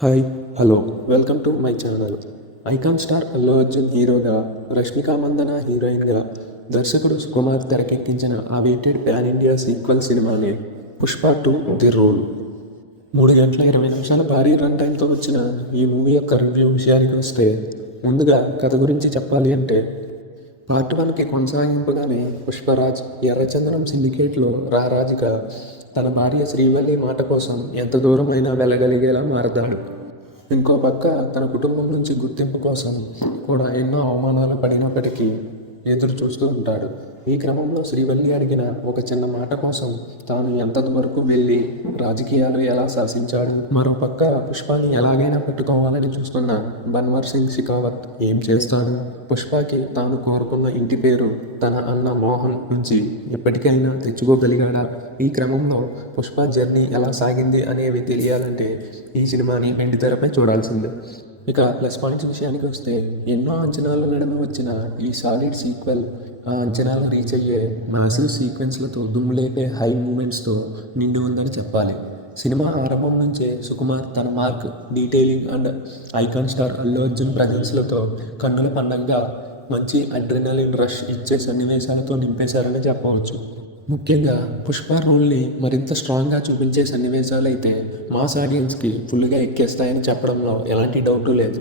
Hi hello welcome to my channel. Icon star Allu Arjun హీరోగా, రష్మిక మందన హీరోయిన్గా దర్శకుడు సుకుమార్ తెరకెక్కించిన ఆ వెయిటెడ్ ప్యాన్ ఇండియా సీక్వెల్ సినిమానే పుష్ప 2 ది రూల్. 3 గంటల 20 నిమిషాల భారీ రన్ టైంతో వచ్చిన ఈ మూవీ యొక్క రివ్యూ విషయానికి వస్తే, ముందుగా కథ గురించి చెప్పాలి అంటే, పార్ట్ 1కి కొనసాగింపుగానే పుష్పరాజ్ ఎర్రచందనం సిండికేట్లో రారాజుగా తన భార్య శ్రీవల్లి మాట కోసం ఎంత దూరమైనా వెళ్ళగలిగేలా మారతాడు. ఇంకో పక్క తన కుటుంబం నుంచి గుర్తింపు కోసం కూడా ఎన్నో అవమానాలు పడినప్పటికీ ఎదురు చూస్తూ ఉంటాడు. ఈ క్రమంలో శ్రీవల్లి అడిగిన ఒక చిన్న మాట కోసం తాను ఎంతవరకు వెళ్ళి రాజకీయాలు ఎలా శాసించాడు. మరోపక్క పుష్పని ఎలాగైనా పట్టుకోవాలని చూస్తున్న బన్వర్ సింగ్ షెకావత్ ఏం చేస్తాడు. పుష్పకి తాను కోరుకున్న ఇంటి పేరు తన అన్న మోహన్ నుంచి ఎప్పటికైనా తెచ్చుకోగలిగాడా. ఈ క్రమంలో పుష్ప జర్నీ ఎలా సాగింది అనేవి తెలియాలంటే ఈ సినిమాని వెండితెరపై చూడాల్సిందే. ఇక ప్లస్ పాయింట్స్ విషయానికి వస్తే, ఎన్నో అంచనాల నడుమ వచ్చిన ఈ సాలిడ్ సీక్వెల్ ఆ అంచనాలు రీచ్ అయ్యే మాసివ్ సీక్వెన్స్లతో దుమ్ములేపే హై మూమెంట్స్తో నిండి ఉందని చెప్పాలి. సినిమా ఆరంభం నుంచే సుకుమార్ తన mark, detailing and icon star Allu Arjun ప్రజెన్స్లతో కన్నుల పండగగా మంచి అడ్రినలిన్ రష్ ఇచ్చే సన్నివేశాలతో నింపేశారని చెప్పవచ్చు. ముఖ్యంగా పుష్ప రోల్ని మరింత స్ట్రాంగ్గా చూపించే సన్నివేశాలు అయితే మాస్ ఆడియన్స్కి ఫుల్గా ఎక్కేస్తాయని చెప్పడంలో ఎలాంటి డౌటు లేదు.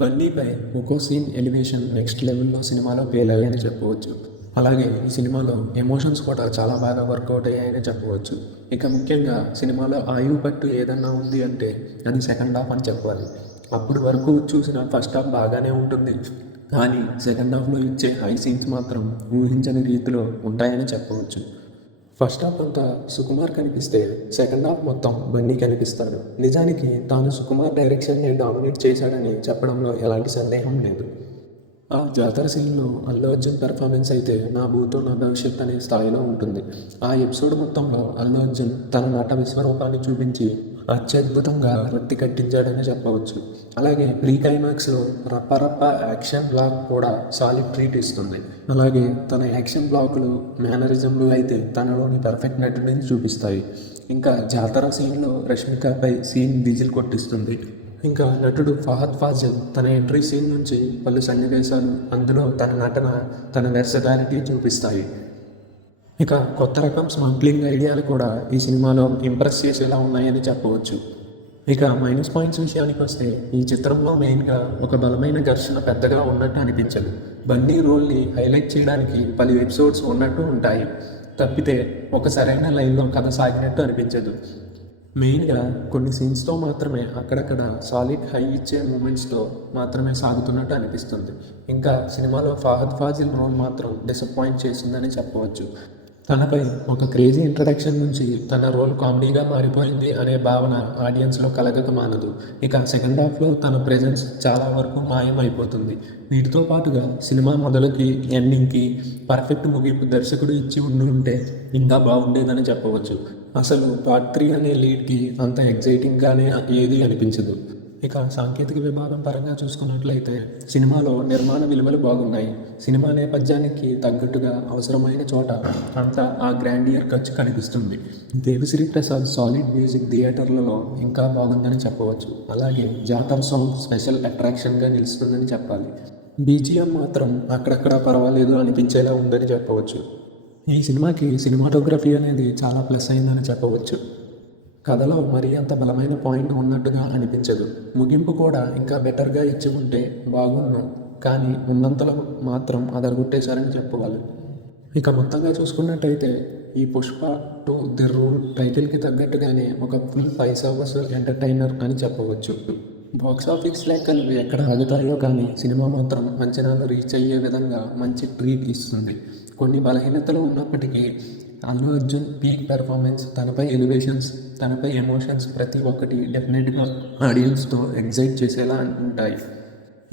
బన్నీపై ఒక్కో సీన్ ఎలివేషన్ నెక్స్ట్ లెవెల్లో సినిమాలో పేలాలి అని చెప్పవచ్చు. అలాగే ఈ సినిమాలో ఎమోషన్స్ కూడా చాలా బాగా వర్కౌట్ అయ్యాయని చెప్పవచ్చు. ఇక ముఖ్యంగా సినిమాలో ఆయువు పట్టు ఏదన్నా ఉంది అంటే అది సెకండ్ హాఫ్ అని చెప్పాలి. అప్పుడు వరకు చూసిన ఫస్ట్ హాఫ్ బాగానే ఉంటుంది, కానీ సెకండ్ హాఫ్లో ఇచ్చే హై సీన్స్ మాత్రం ఊహించని రీతిలో ఉంటాయని చెప్పవచ్చు. ఫస్ట్ హాఫ్ అంతా సుకుమార్ కనిపిస్తే సెకండ్ హాఫ్ మొత్తం బన్నీ కనిపిస్తాడు. నిజానికి తాను సుకుమార్ డైరెక్షన్ని డామినేట్ చేశాడని చెప్పడంలో ఎలాంటి సందేహం లేదు. ఆ జాతర సీన్లో అల్లు అర్జున్ పెర్ఫార్మెన్స్ అయితే నా భూతో నా భవిష్యత్ అనే స్థాయిలో ఉంటుంది. ఆ ఎపిసోడ్ మొత్తంలో అల్లు అర్జున్ తన నట విశ్వరూపాన్ని చూపించి అత్యద్భుతంగా రక్తి కట్టించాడని చెప్పవచ్చు. అలాగే ప్రీ క్లైమాక్స్లో రప్ప యాక్షన్ బ్లాక్ కూడా సాలిడ్ ట్రీట్ ఇస్తుంది. అలాగే తన యాక్షన్ బ్లాకులు, మేనరిజంలు అయితే తనలోని పర్ఫెక్ట్ నటుడిని చూపిస్తాయి. ఇంకా జాతర సీన్లో రష్మికపై సీన్ విజిల్ కొట్టిస్తుంది. ఇంకా నటుడు ఫహద్ ఫాజిల్ తన ఎంట్రీ సీన్ నుంచి పలు సన్నివేశాలు అందులో తన నటన, తన వెర్సటాలిటీ చూపిస్తాయి. ఇక కొత్త రకం స్మగ్లింగ్ ఐడియాలు కూడా ఈ సినిమాలో ఇంప్రెస్ చేసేలా ఉన్నాయని చెప్పవచ్చు. ఇక మైనస్ పాయింట్స్ విషయానికి వస్తే, ఈ చిత్రంలో మెయిన్గా ఒక బలమైన ఘర్షణ పెద్దగా ఉన్నట్టు అనిపించదు. బన్నీ రోల్ని హైలైట్ చేయడానికి పలు ఎపిసోడ్స్ ఉన్నట్టు ఉంటాయి తప్పితే ఒక సరైన లైన్లో కథ సాగినట్టు అనిపించదు. మెయిన్గా కొన్ని సీన్స్తో మాత్రమే అక్కడక్కడ సాలిడ్ హై ఇచ్చే మూమెంట్స్తో మాత్రమే సాగుతున్నట్టు అనిపిస్తుంది. ఇంకా సినిమాలో ఫహద్ ఫాజిల్ రోల్ మాత్రం డిసప్పాయింట్ చేసిందని చెప్పవచ్చు. తనపై ఒక క్రేజీ ఇంట్రడక్షన్ నుంచి తన రోల్ కామెడీగా మారిపోయింది అనే భావన ఆడియన్స్లో కలగక మానదు. ఇక సెకండ్ హాఫ్లో తన ప్రెజెన్స్ చాలా వరకు మాయమైపోతుంది. వీటితో పాటుగా సినిమా మొదలుకి ఎండింగ్కి పర్ఫెక్ట్ ముగింపు దర్శకుడు ఇచ్చి ఉంటే ఇంకా బాగుండేదని చెప్పవచ్చు. అసలు పార్ట్ 3 అనే లీడ్కి అంత ఎగ్జైటింగ్గానే ఏది అనిపించదు. ఇక సాంకేతిక విభాగం పరంగా చూసుకున్నట్లయితే సినిమాలో నిర్మాణ విలువలు బాగున్నాయి. సినిమా నేపథ్యానికి తగ్గట్టుగా అవసరమైన చోట అంతా ఆ గ్రాండియర్ ఖర్చు కనిపిస్తుంది. దేవిశ్రీ ప్రసాద్ సాలిడ్ మ్యూజిక్ థియేటర్లలో ఇంకా బాగుందని చెప్పవచ్చు. అలాగే జాతర సాంగ్ స్పెషల్ అట్రాక్షన్గా నిలుస్తుందని చెప్పాలి. బీజిఎం మాత్రం అక్కడక్కడ పర్వాలేదు అనిపించేలా ఉందని చెప్పవచ్చు. ఈ సినిమాకి సినిమాటోగ్రఫీ అనేది చాలా ప్లస్ అయిందని చెప్పవచ్చు. కథలో మరీ అంత బలమైన పాయింట్ ఉన్నట్టుగా అనిపించదు. ముగింపు కూడా ఇంకా బెటర్గా ఇచ్చి ఉంటే బాగున్నాం, కానీ ఉన్నంతలో మాత్రం అదరగొట్టేశారని చెప్పుకోవాలి. ఇక మొత్తంగా చూసుకున్నట్టయితే ఈ పుష్ప 2 ది రూల్ టైటిల్కి తగ్గట్టుగానే ఒక ఫుల్ 5 అవర్స్ ఎంటర్టైనర్ అని చెప్పవచ్చు. బాక్సాఫీస్ లెక్కలు ఎక్కడ ఆగుతాయో కానీ సినిమా మాత్రం అంచనాలు రీచ్ అయ్యే విధంగా మంచి ట్రీట్ ఇస్తుంది. కొన్ని బలహీనతలు ఉన్నప్పటికీ అల్లు అర్జున్ పీక్ పెర్ఫార్మెన్స్, తనపై ఎలివేషన్స్, తనపై ఎమోషన్స్ ప్రతి ఒక్కటి డెఫినెట్గా ఆడియన్స్తో ఎగ్జైట్ చేసేలా ఉంటాయి.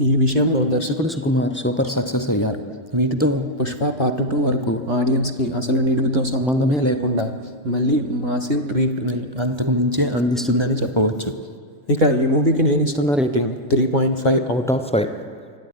ఈ విషయంలో దర్శకుడు సుకుమార్ సూపర్ సక్సెస్ అయ్యారు. వీటితో పుష్ప పార్ట్ 2 వరకు ఆడియన్స్కి అసలు నిడివితో సంబంధమే లేకుండా మళ్ళీ మాసివ్ ట్రీట్ని అంతకు మించే అందిస్తుందని చెప్పవచ్చు. ఇక ఈ మూవీకి నేను ఇస్తున్న రేటింగ్ 3.5 అవుట్ ఆఫ్ 5.